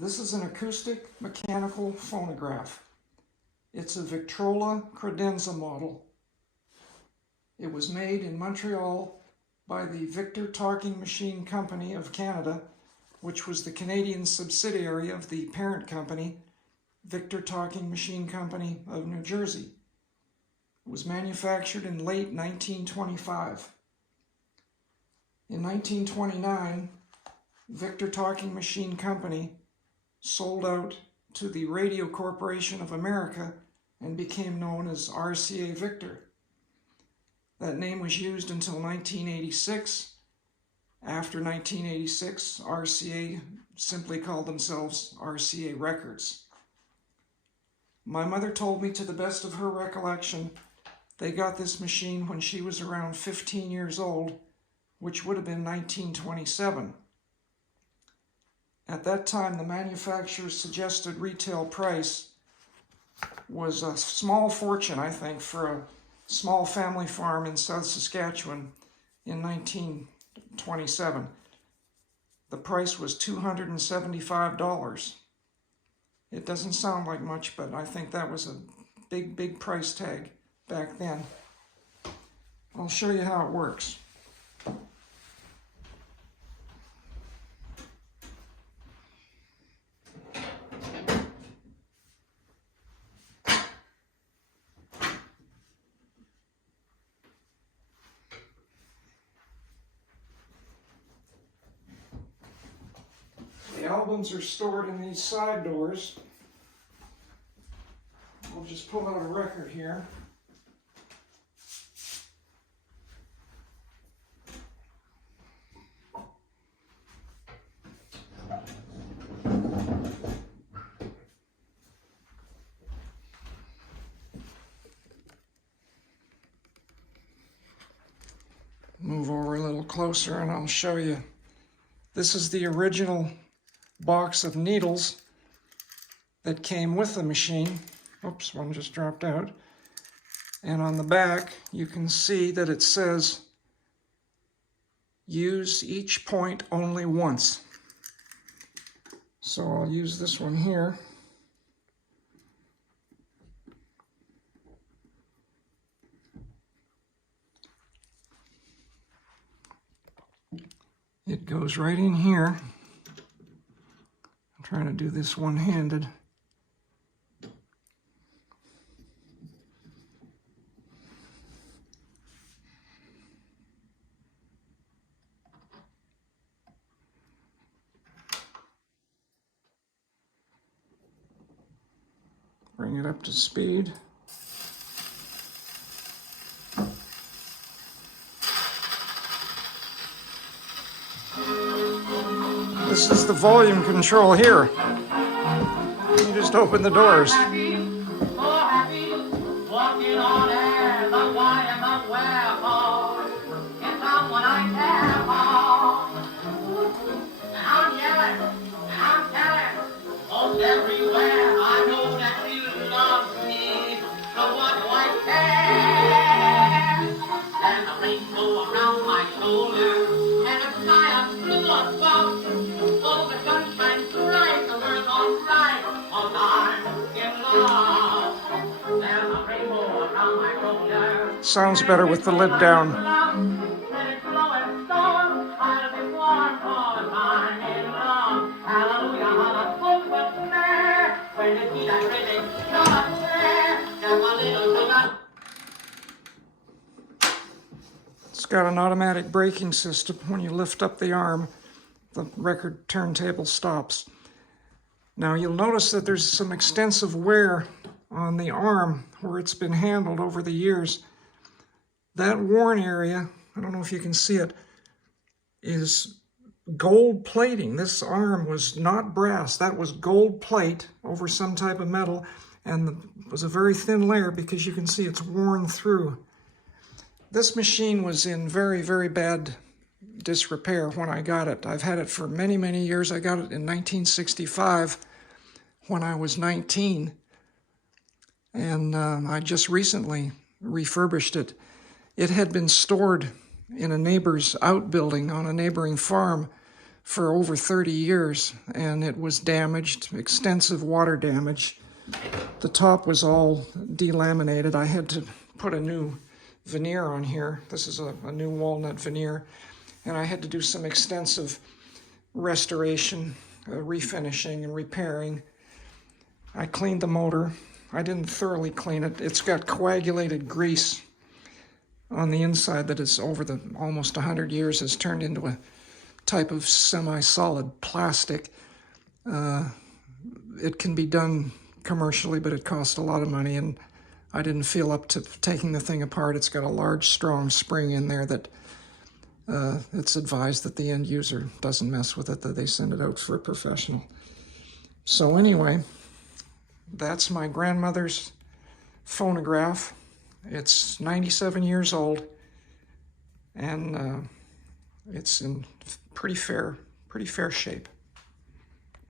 This is an acoustic mechanical phonograph. It's a Victrola Credenza model. It was made in Montreal by the Victor Talking Machine Company of Canada, which was the Canadian subsidiary of the parent company, Victor Talking Machine Company of New Jersey. It was manufactured in late 1925. In 1929, Victor Talking Machine Company sold out to the Radio Corporation of America and became known as RCA Victor. That name was used until 1986. After 1986, RCA simply called themselves RCA Records. My mother told me, to the best of her recollection, they got this machine when she was around 15 years old, which would have been 1927. At that time, the manufacturer's suggested retail price was a small fortune, I think, for a small family farm in South Saskatchewan in 1927. The price was $275. It doesn't sound like much, but I think that was a big, big price tag back then. I'll show you how it works. The albums are stored in these side doors. I'll just pull out a record here. Move over a little closer and I'll show you. This is the original box of needles that came with the machine. Oops, one just dropped out. And on the back, you can see that it says, use each point only once. So I'll use this one here. It goes right in here. I'm trying to do this one-handed. Bring it up to speed. This is the volume control here. You just open the doors. Sounds better with the lid down. It's got an automatic braking system. When you lift up the arm, the record turntable stops. Now you'll notice that there's some extensive wear on the arm where it's been handled over the years. That worn area, I don't know if you can see it, is gold plating. This arm was not brass. That was gold plate over some type of metal, and it was a very thin layer because you can see it's worn through. This machine was in very, very bad disrepair when I got it. I've had it for many, many years. I got it in 1965 when I was 19, and I just recently refurbished it. It had been stored in a neighbor's outbuilding on a neighboring farm for over 30 years, and it was damaged, extensive water damage. The top was all delaminated. I had to put a new veneer on here. This is a new walnut veneer, and I had to do some extensive restoration, refinishing and repairing. I cleaned the motor. I didn't thoroughly clean it. It's got coagulated grease on the inside that is over the almost 100 years has turned into a type of semi-solid plastic. It can be done commercially, but it costs a lot of money, and I didn't feel up to taking the thing apart. It's got a large, strong spring in there that it's advised that the end user doesn't mess with it, that they send it out for a professional. So anyway, that's my grandmother's phonograph. It's 97 years old, and it's in pretty fair shape.